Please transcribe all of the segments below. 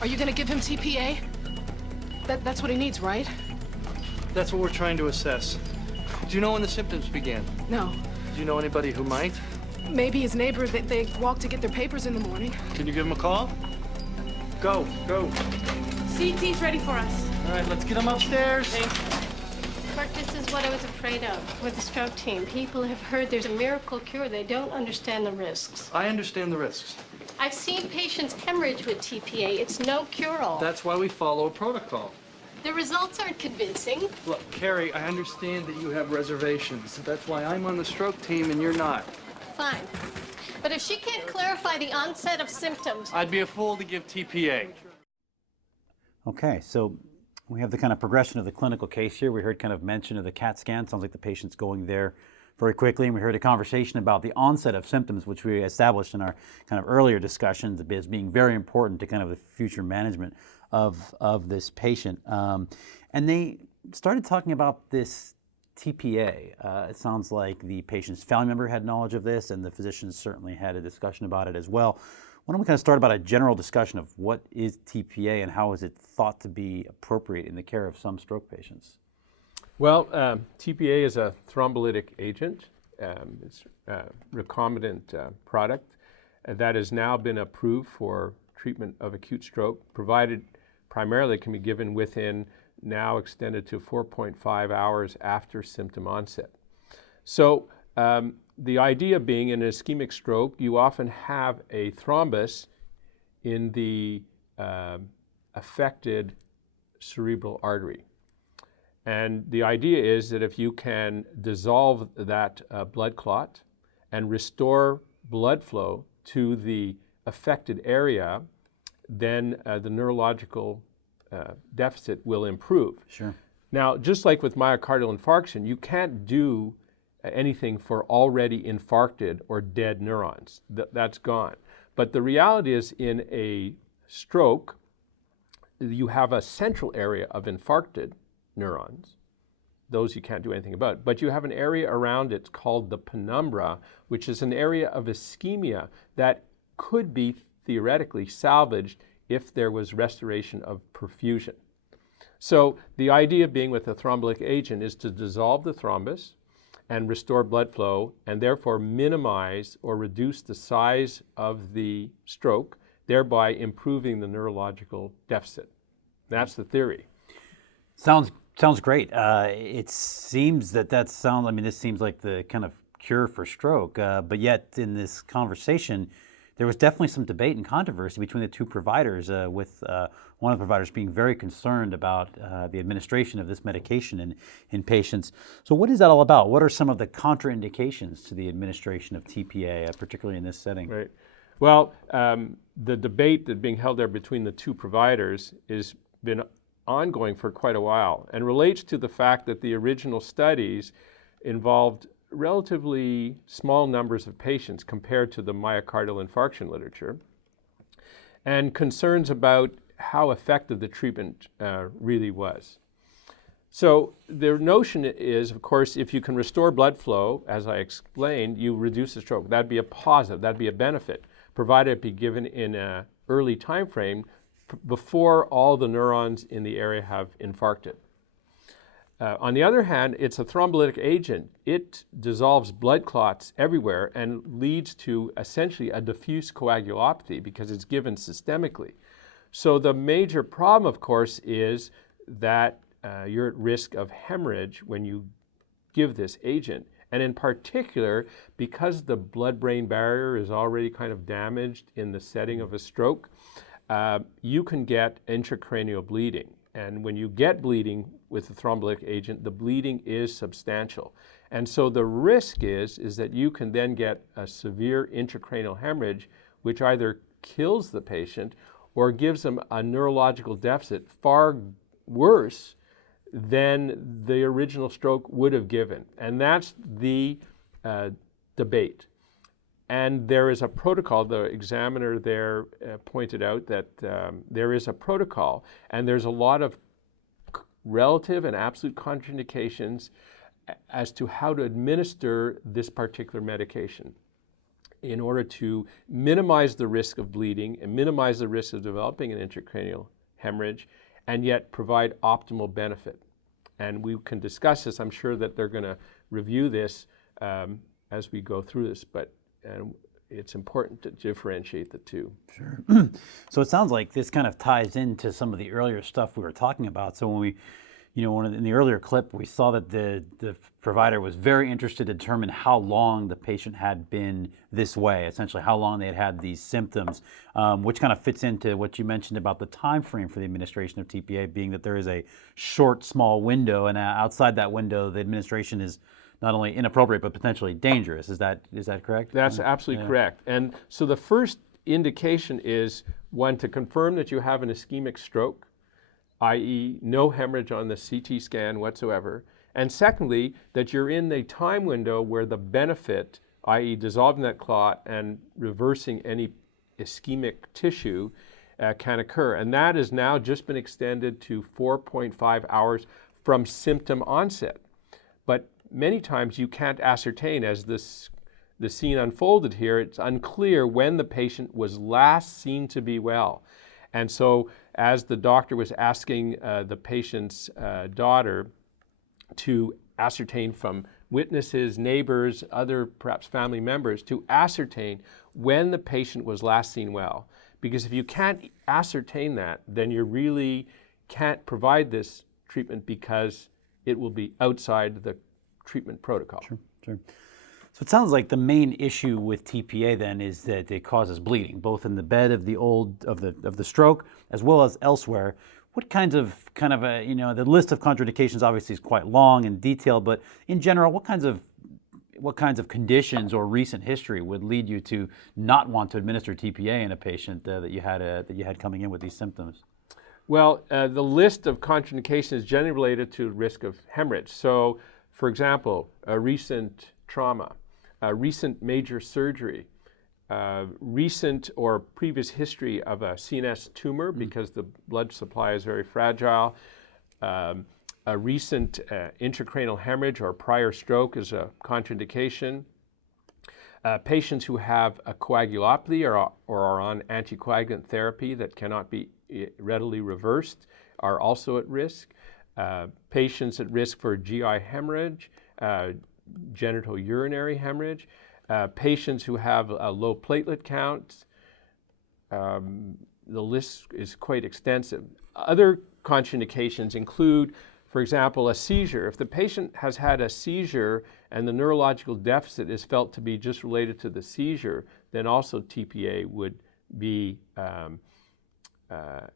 Are you gonna give him TPA? That's what he needs, right? That's what we're trying to assess. Do you know when the symptoms began? No. Do you know anybody who might? Maybe his neighbor that they walk to get their papers in the morning. Can you give him a call? Go. CT's ready for us. All right, let's get him upstairs. Mark, this is what I was afraid of with the stroke team. People have heard there's a miracle cure. They don't understand the risks. I understand the risks. I've seen patients hemorrhage with TPA. It's no cure-all. That's why we follow a protocol. The results aren't convincing. Look, Carrie, I understand that you have reservations. That's why I'm on the stroke team and you're not. Fine. But if she can't clarify the onset of symptoms... I'd be a fool to give TPA. Okay, so we have the kind of progression of the clinical case here. We heard kind of mention of the CAT scan. Sounds like the patient's going there very quickly. And we heard a conversation about the onset of symptoms, which we established in our kind of earlier discussions as being very important to kind of the future management of this patient. And they started talking about this TPA. It sounds like the patient's family member had knowledge of this, and the physicians certainly had a discussion about it as well. Why don't we kind of start about a general discussion of what is TPA and how is it thought to be appropriate in the care of some stroke patients? Well, TPA is a thrombolytic agent. It's a recombinant product that has now been approved for treatment of acute stroke, provided primarily can be given within, now extended to 4.5 hours after symptom onset. So the idea being in an ischemic stroke, you often have a thrombus in the affected cerebral artery. And the idea is that if you can dissolve that blood clot and restore blood flow to the affected area, then the neurological deficit will improve. Sure. Now, just like with myocardial infarction, you can't do anything for already infarcted or dead neurons. That's gone. But the reality is in a stroke, you have a central area of infarcted neurons. Those you can't do anything about. But you have an area around it called the penumbra, which is an area of ischemia that could be theoretically salvaged if there was restoration of perfusion. So the idea being with a thrombolytic agent is to dissolve the thrombus and restore blood flow and therefore minimize or reduce the size of the stroke, thereby improving the neurological deficit. That's the theory. Sounds great. It seems this seems like the kind of cure for stroke, but yet in this conversation, there was definitely some debate and controversy between the two providers, with one of the providers being very concerned about the administration of this medication in patients. So what is that all about? What are some of the contraindications to the administration of TPA, particularly in this setting? Right. Well, the debate that's being held there between the two providers has been ongoing for quite a while and relates to the fact that the original studies involved relatively small numbers of patients compared to the myocardial infarction literature, and concerns about how effective the treatment really was. So the notion is, of course, if you can restore blood flow, as I explained, you reduce the stroke. That'd be a positive, that'd be a benefit, provided it be given in an early time frame before all the neurons in the area have infarcted. On the other hand, it's a thrombolytic agent. It dissolves blood clots everywhere and leads to essentially a diffuse coagulopathy because it's given systemically. So the major problem, of course, is that you're at risk of hemorrhage when you give this agent. And in particular, because the blood-brain barrier is already kind of damaged in the setting of a stroke, you can get intracranial bleeding. And when you get bleeding with a thrombolytic agent, the bleeding is substantial. And so the risk is that you can then get a severe intracranial hemorrhage, which either kills the patient or gives them a neurological deficit far worse than the original stroke would have given. And that's the debate. And there is a protocol. The examiner there pointed out that there is a protocol, and there's a lot of relative and absolute contraindications as to how to administer this particular medication. in order to minimize the risk of bleeding and minimize the risk of developing an intracranial hemorrhage, and yet provide optimal benefit. And we can discuss this. I'm sure that they're going to review this as we go through this, but it's important to differentiate the two. Sure. So it sounds like this kind of ties into some of the earlier stuff we were talking about. So when we, in the earlier clip, we saw that the provider was very interested to determine how long the patient had been this way, essentially how long they had had these symptoms, which kind of fits into what you mentioned about the time frame for the administration of TPA, being that there is a short, small window, and outside that window, the administration is not only inappropriate but potentially dangerous. Is that correct? That's absolutely correct. And so the first indication is, one, to confirm that you have an ischemic stroke, i.e. no hemorrhage on the CT scan whatsoever. And secondly, that you're in the time window where the benefit, i.e. dissolving that clot and reversing any ischemic tissue, can occur. And that has now just been extended to 4.5 hours from symptom onset. But many times you can't ascertain, as the scene unfolded here, it's unclear when the patient was last seen to be well. And so as the doctor was asking the patient's daughter to ascertain from witnesses, neighbors, other perhaps family members, to ascertain when the patient was last seen well. Because if you can't ascertain that, then you really can't provide this treatment because it will be outside the treatment protocol. Sure. So it sounds like the main issue with TPA then is that it causes bleeding, both in the bed of the stroke as well as elsewhere. What kinds of the list of contraindications obviously is quite long and detailed, but in general, what kinds of conditions or recent history would lead you to not want to administer TPA in a patient that you had coming in with these symptoms? Well, the list of contraindications is generally related to risk of hemorrhage. So, for example, a recent trauma, a recent major surgery, recent or previous history of a CNS tumor because the blood supply is very fragile, a recent intracranial hemorrhage or prior stroke is a contraindication. Patients who have a coagulopathy or are on anticoagulant therapy that cannot be readily reversed are also at risk. Patients at risk for GI hemorrhage, genital urinary hemorrhage, patients who have a low platelet count. The list is quite extensive. Other contraindications include, for example, a seizure. If the patient has had a seizure and the neurological deficit is felt to be just related to the seizure, then also TPA would be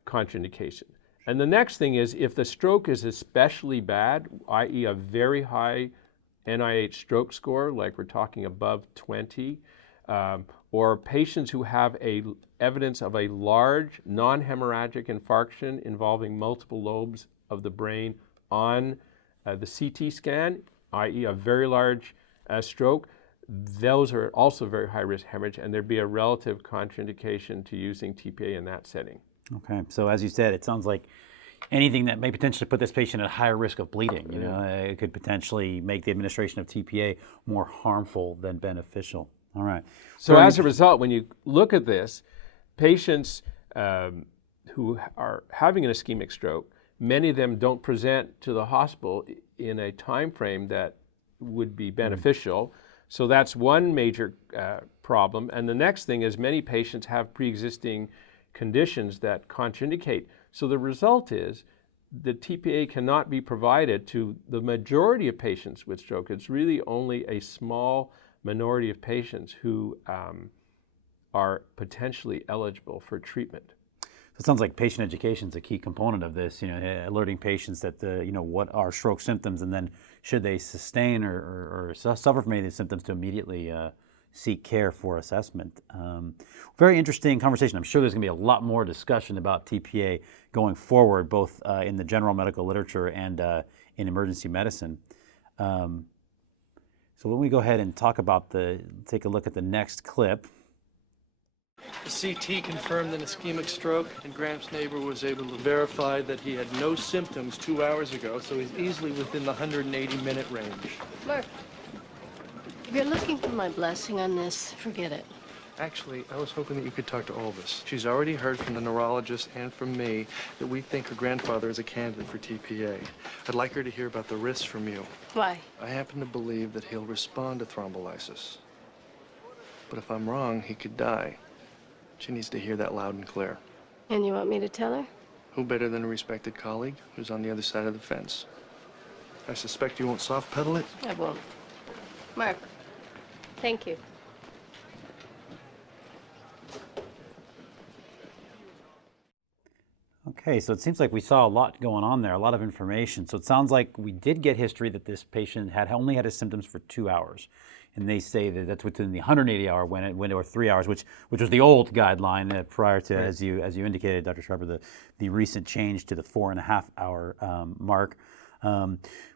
contraindication. And the next thing is, if the stroke is especially bad, i.e. a very high NIH stroke score, like we're talking above 20, or patients who have evidence of a large non-hemorrhagic infarction involving multiple lobes of the brain on the CT scan, i.e. a very large stroke, those are also very high-risk hemorrhage, and there'd be a relative contraindication to using TPA in that setting. Okay, so as you said, it sounds like anything that may potentially put this patient at higher risk of bleeding, it could potentially make the administration of TPA more harmful than beneficial. All right. So as a result, when you look at this, patients who are having an ischemic stroke, many of them don't present to the hospital in a time frame that would be beneficial. So that's one major problem. And the next thing is many patients have pre-existing conditions that contraindicate. So the result is that TPA cannot be provided to the majority of patients with stroke. It's really only a small minority of patients who are potentially eligible for treatment. So it sounds like patient education is a key component of this, alerting patients that what are stroke symptoms, and then should they sustain or suffer from any of these symptoms, to immediately seek care for assessment. Very interesting conversation. I'm sure there's going to be a lot more discussion about TPA going forward, both in the general medical literature and in emergency medicine. So when we go ahead and take a look at the next clip. The CT confirmed an ischemic stroke, and Graham's neighbor was able to verify that he had no symptoms 2 hours ago, so he's easily within the 180-minute range. Mark, If you're looking for my blessing on this, forget it. Actually, I was hoping that you could talk to Olvis. She's already heard from the neurologist and from me that we think her grandfather is a candidate for TPA. I'd like her to hear about the risks from you. Why? I happen to believe that he'll respond to thrombolysis. But if I'm wrong, he could die. She needs to hear that loud and clear. And you want me to tell her? Who better than a respected colleague who's on the other side of the fence? I suspect you won't soft pedal it. I won't. Mark, thank you. Okay, so it seems like we saw a lot going on there, a lot of information. So it sounds like we did get history that this patient had only had his symptoms for 2 hours. And they say that that's within the 180-hour window, or 3 hours, which was the old guideline prior to, right, as you indicated, Dr. Sharper, the recent change to the 4.5-hour mark.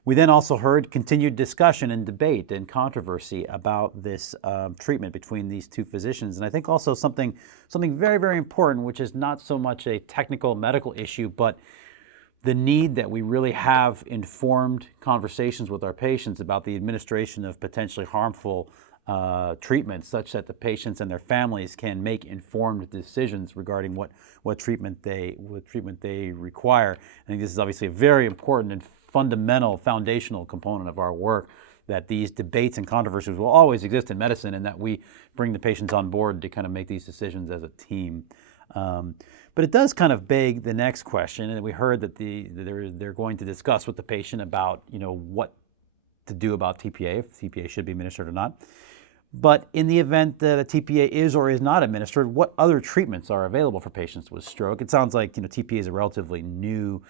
We then also heard continued discussion and debate and controversy about this treatment between these two physicians. And I think also something very, very important, which is not so much a technical medical issue, but the need that we really have informed conversations with our patients about the administration of potentially harmful treatments, such that the patients and their families can make informed decisions regarding what treatment they require. I think this is obviously a very important and fundamental, foundational component of our work, that these debates and controversies will always exist in medicine, and that we bring the patients on board to kind of make these decisions as a team. But it does kind of beg the next question, and we heard that they're going to discuss with the patient about, what to do about TPA, if TPA should be administered or not. But in the event that a TPA is or is not administered, what other treatments are available for patients with stroke? It sounds like TPA is a relatively new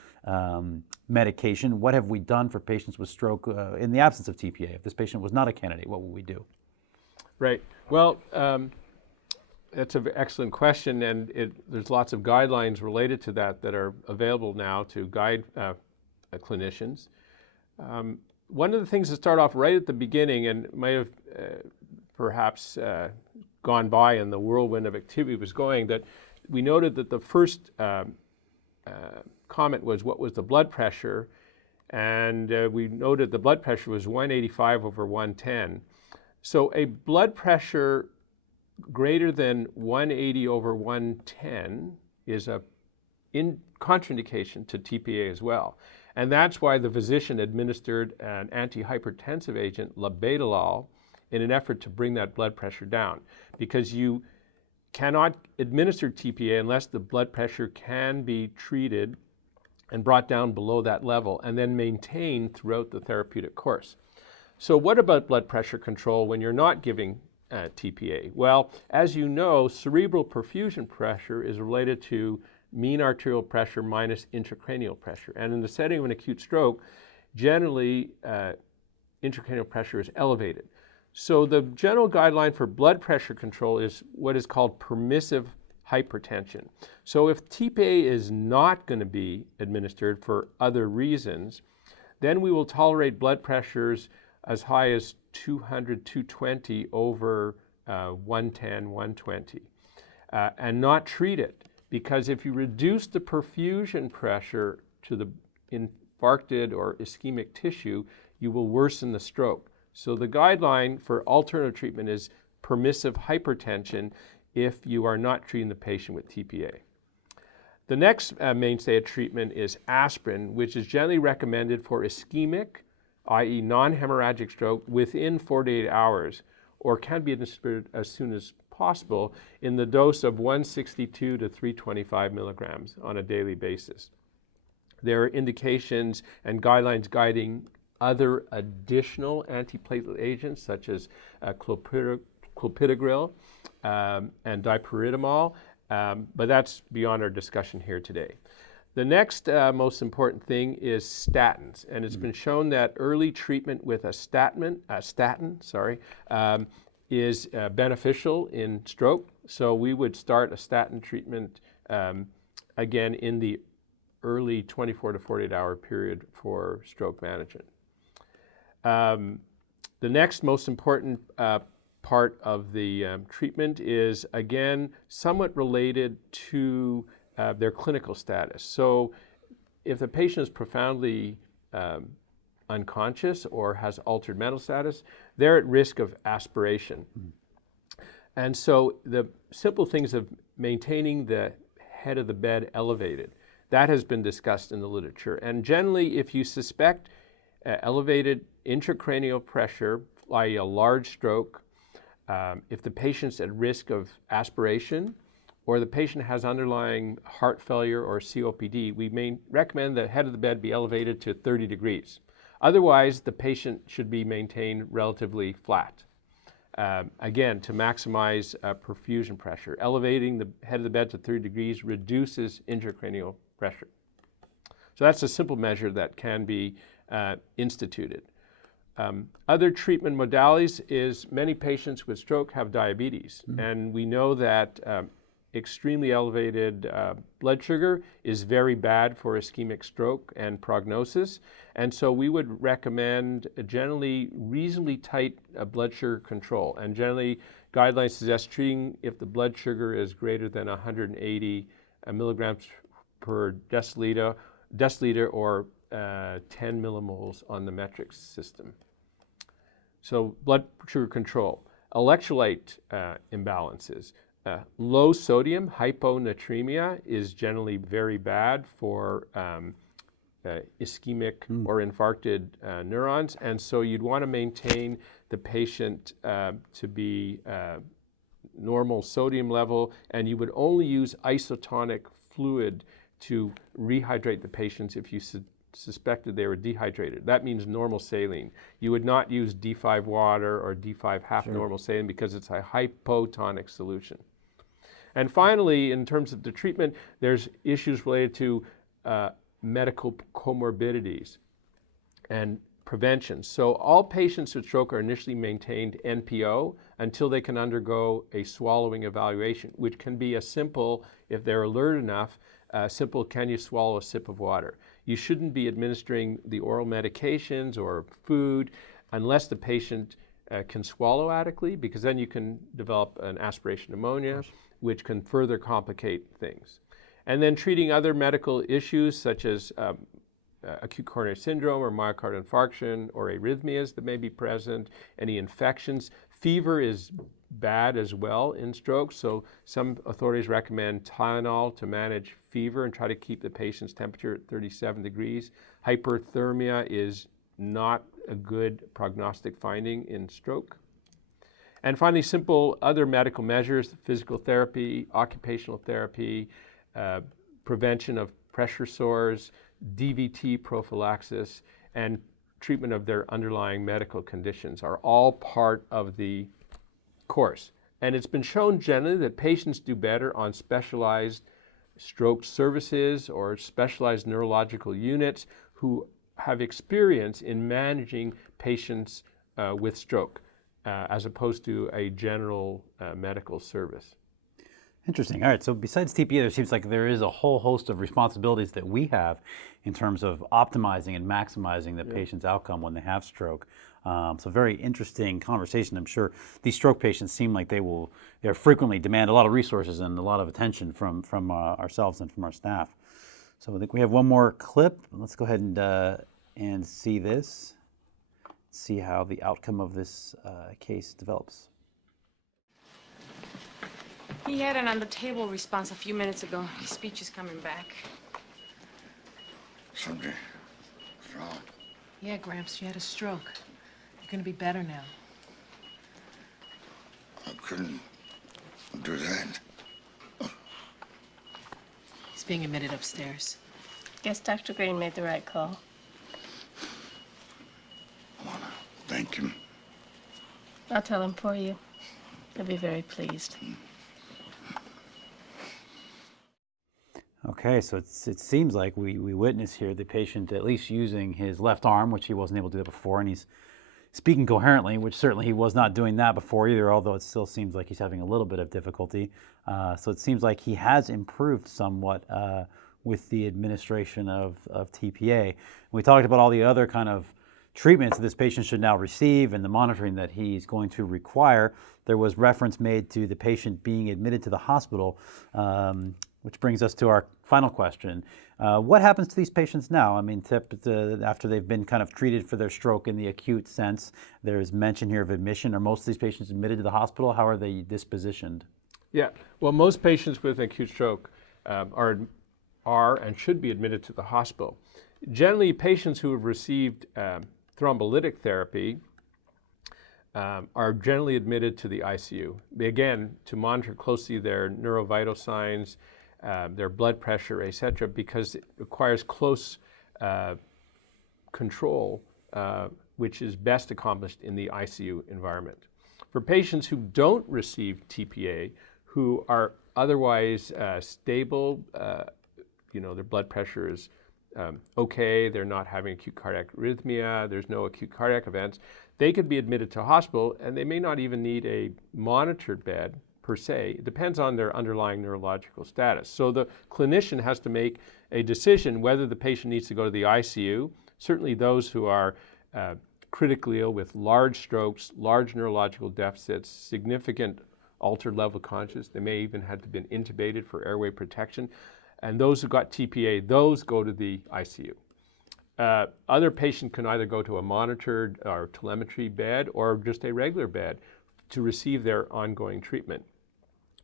medication. What have we done for patients with stroke in the absence of TPA? If this patient was not a candidate, what would we do? Right. Well, that's an excellent question, and there's lots of guidelines related to that are available now to guide clinicians. One of the things to start off right at the beginning, and might have perhaps gone by in the whirlwind of activity was going, that we noted that the first comment was, what was the blood pressure? And we noted the blood pressure was 185 over 110. So a blood pressure greater than 180 over 110 is a contraindication to TPA as well. And that's why the physician administered an antihypertensive agent, labetalol, in an effort to bring that blood pressure down. Because you cannot administer TPA unless the blood pressure can be treated and brought down below that level and then maintained throughout the therapeutic course. So what about blood pressure control when you're not giving TPA? Well, as you know, cerebral perfusion pressure is related to mean arterial pressure minus intracranial pressure. And in the setting of an acute stroke, generally intracranial pressure is elevated. So the general guideline for blood pressure control is what is called permissive hypertension. So if TPA is not going to be administered for other reasons, then we will tolerate blood pressures as high as 200, 220 over 110, 120, and not treat it. Because if you reduce the perfusion pressure to the infarcted or ischemic tissue, you will worsen the stroke. So the guideline for alternative treatment is permissive hypertension if you are not treating the patient with TPA. The next mainstay of treatment is aspirin, which is generally recommended for ischemic, i.e. non-hemorrhagic stroke, within 48 hours, or can be administered as soon as possible in the dose of 162 to 325 milligrams on a daily basis. There are indications and guidelines guiding other additional antiplatelet agents such as clopidogrel and dipyridamol, but that's beyond our discussion here today. The next most important thing is statins, and it's been shown that early treatment with a statin is beneficial in stroke. So we would start a statin treatment again in the early 24 to 48 hour period for stroke management. The next most important part of the treatment is, again, somewhat related to their clinical status. So if the patient is profoundly unconscious or has altered mental status, they're at risk of aspiration. And so the simple things of maintaining the head of the bed elevated, that has been discussed in the literature. And generally, if you suspect elevated intracranial pressure, i.e. a large stroke, if the patient's at risk of aspiration, or the patient has underlying heart failure or COPD, we may recommend the head of the bed be elevated to 30 degrees. Otherwise, the patient should be maintained relatively flat. Again, to maximize perfusion pressure. Elevating the head of the bed to 30 degrees reduces intracranial pressure. So that's a simple measure that can be instituted. Other treatment modalities is many patients with stroke have diabetes, and we know that extremely elevated blood sugar is very bad for ischemic stroke and prognosis, and so we would recommend generally reasonably tight blood sugar control, and generally guidelines suggest treating if the blood sugar is greater than 180 milligrams per deciliter or 10 millimoles on the metric system. So blood sugar control, electrolyte imbalances. Low sodium hyponatremia is generally very bad for ischemic or infarcted neurons, and so you'd want to maintain the patient to be normal sodium level, and you would only use isotonic fluid to rehydrate the patients if you suspected they were dehydrated. That means normal saline. You would not use D5 water or D5 half normal saline because it's a hypotonic solution. And finally, in terms of the treatment, there's issues related to medical comorbidities and prevention. So all patients with stroke are initially maintained NPO until they can undergo a swallowing evaluation, which can be a simple, if they're alert enough, simple, can you swallow a sip of water? You shouldn't be administering the oral medications or food unless the patient can swallow adequately, because then you can develop an aspiration pneumonia, which can further complicate things. And then treating other medical issues such as acute coronary syndrome or myocardial infarction or arrhythmias that may be present, any infections. Fever is bad as well in stroke, so some authorities recommend Tylenol to manage fever and try to keep the patient's temperature at 37 degrees. Hyperthermia is not a good prognostic finding in stroke. And finally, simple other medical measures, physical therapy, occupational therapy, prevention of pressure sores, DVT prophylaxis, and treatment of their underlying medical conditions are all part of the course. And it's been shown generally that patients do better on specialized stroke services or specialized neurological units who have experience in managing patients with stroke, as opposed to a general medical service. Interesting. All right. So besides TPA, there seems like there is a whole host of responsibilities that we have in terms of optimizing and maximizing the patient's outcome when they have stroke. So very interesting conversation. I'm sure these stroke patients seem like they frequently demand a lot of resources and a lot of attention from ourselves and from our staff. So I think we have one more clip. Let's go ahead and see this. See how the outcome of this case develops. He had an on-the-table response a few minutes ago. His speech is coming back. Something wrong. Yeah, Gramps, she had a stroke. You're gonna be better now. I couldn't do that. He's being admitted upstairs. Guess Dr. Green made the right call. I want to thank him. I'll tell him for you. He'll be very pleased. Okay, so it seems like we witness here the patient at least using his left arm, which he wasn't able to do that before, and he's speaking coherently, which certainly he was not doing that before either, although it still seems like he's having a little bit of difficulty. So it seems like he has improved somewhat with the administration of TPA. We talked about all the other kind of treatments that this patient should now receive and the monitoring that he's going to require. There was reference made to the patient being admitted to the hospital, which brings us to our final question. What happens to these patients now? I mean, after they've been kind of treated for their stroke in the acute sense, there's mention here of admission. Are most of these patients admitted to the hospital? How are they dispositioned? Yeah, well, most patients with acute stroke are and should be admitted to the hospital. Generally, patients who have received thrombolytic therapy are generally admitted to the ICU. Again, to monitor closely their neurovital signs, their blood pressure, etc., because it requires close control, which is best accomplished in the ICU environment. For patients who don't receive TPA, who are otherwise stable, their blood pressure is okay, they're not having acute cardiac arrhythmia, there's no acute cardiac events, they could be admitted to hospital and they may not even need a monitored bed per se. It depends on their underlying neurological status. So the clinician has to make a decision whether the patient needs to go to the ICU. Certainly those who are critically ill with large strokes, large neurological deficits, significant altered level of consciousness, they may even have to been intubated for airway protection. And those who got TPA, those go to the ICU. Other patients can either go to a monitored or telemetry bed or just a regular bed to receive their ongoing treatment.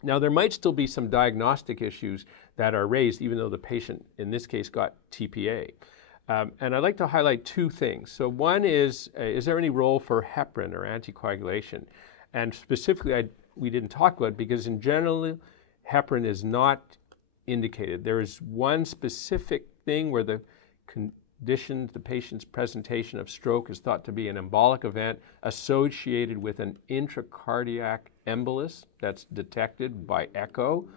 Now, there might still be some diagnostic issues that are raised even though the patient, in this case, got TPA. And I'd like to highlight two things. So one is there any role for heparin or anticoagulation? And specifically, we didn't talk about it because in general, heparin is not indicated. There is one specific thing where the condition, the patient's presentation of stroke is thought to be an embolic event associated with an intracardiac embolus that's detected by echo.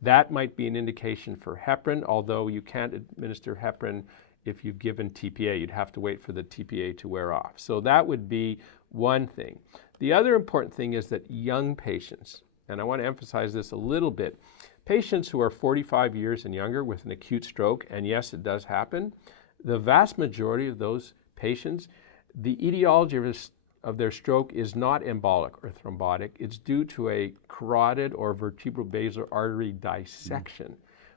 That might be an indication for heparin, although you can't administer heparin if you've given TPA. You'd have to wait for the TPA to wear off. So that would be one thing. The other important thing is that young patients, and I want to emphasize this a little bit, patients who are 45 years and younger with an acute stroke, and yes, it does happen, the vast majority of those patients, the etiology of their stroke is not embolic or thrombotic. It's due to a carotid or vertebral-basilar artery dissection,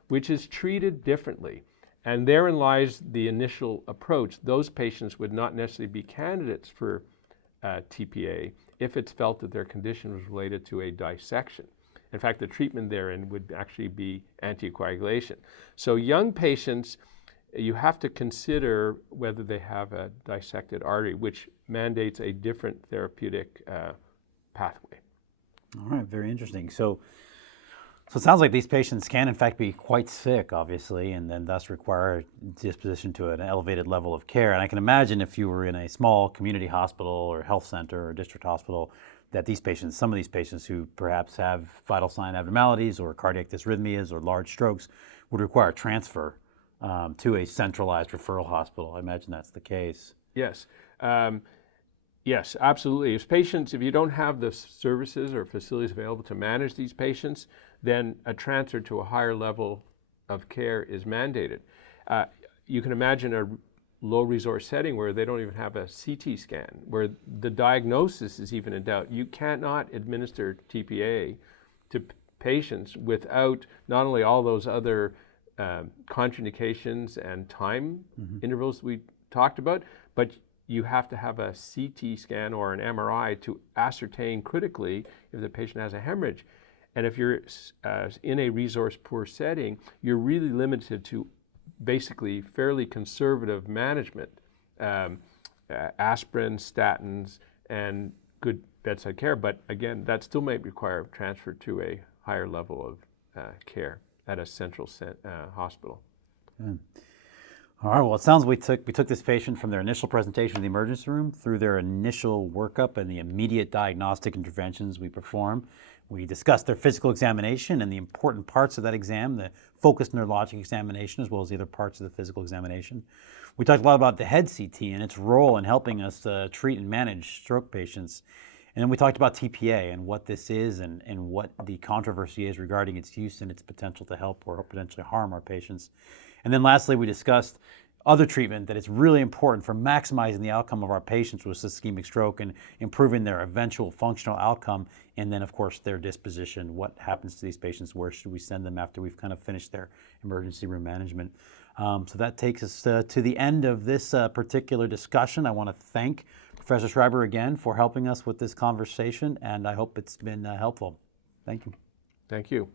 which is treated differently. And therein lies the initial approach. Those patients would not necessarily be candidates for TPA if it's felt that their condition was related to a dissection. In fact, the treatment therein would actually be anticoagulation. So young patients, you have to consider whether they have a dissected artery, which mandates a different therapeutic pathway. All right, very interesting. So it sounds like these patients can, in fact, be quite sick, obviously, and then thus require disposition to an elevated level of care. And I can imagine if you were in a small community hospital or health center or district hospital, that these patients, some of these patients who perhaps have vital sign abnormalities or cardiac dysrhythmias or large strokes would require transfer to a centralized referral hospital. I imagine that's the case. Yes. Yes, absolutely. If you don't have the services or facilities available to manage these patients, then a transfer to a higher level of care is mandated. You can imagine a low resource setting where they don't even have a CT scan, where the diagnosis is even in doubt. You cannot administer TPA to patients without not only all those other contraindications and time intervals we talked about, but you have to have a CT scan or an MRI to ascertain critically if the patient has a hemorrhage. And if you're in a resource poor setting, you're really limited to basically fairly conservative management, aspirin, statins, and good bedside care. But again, that still might require transfer to a higher level of care at a central hospital. All right, well, it sounds we took this patient from their initial presentation in the emergency room through their initial workup and the immediate diagnostic interventions we perform. We discussed their physical examination and the important parts of that exam, the focused neurologic examination, as well as the other parts of the physical examination. We talked a lot about the head CT and its role in helping us treat and manage stroke patients. And then we talked about TPA and what this is and what the controversy is regarding its use and its potential to help or potentially harm our patients. And then lastly, we discussed other treatment that is really important for maximizing the outcome of our patients with ischemic stroke and improving their eventual functional outcome, and then of course their disposition. What happens to these patients? Where should we send them after we've kind of finished their emergency room management? So that takes us to the end of this particular discussion. I want to thank Professor Schreiber again for helping us with this conversation, and I hope it's been helpful. Thank you. Thank you.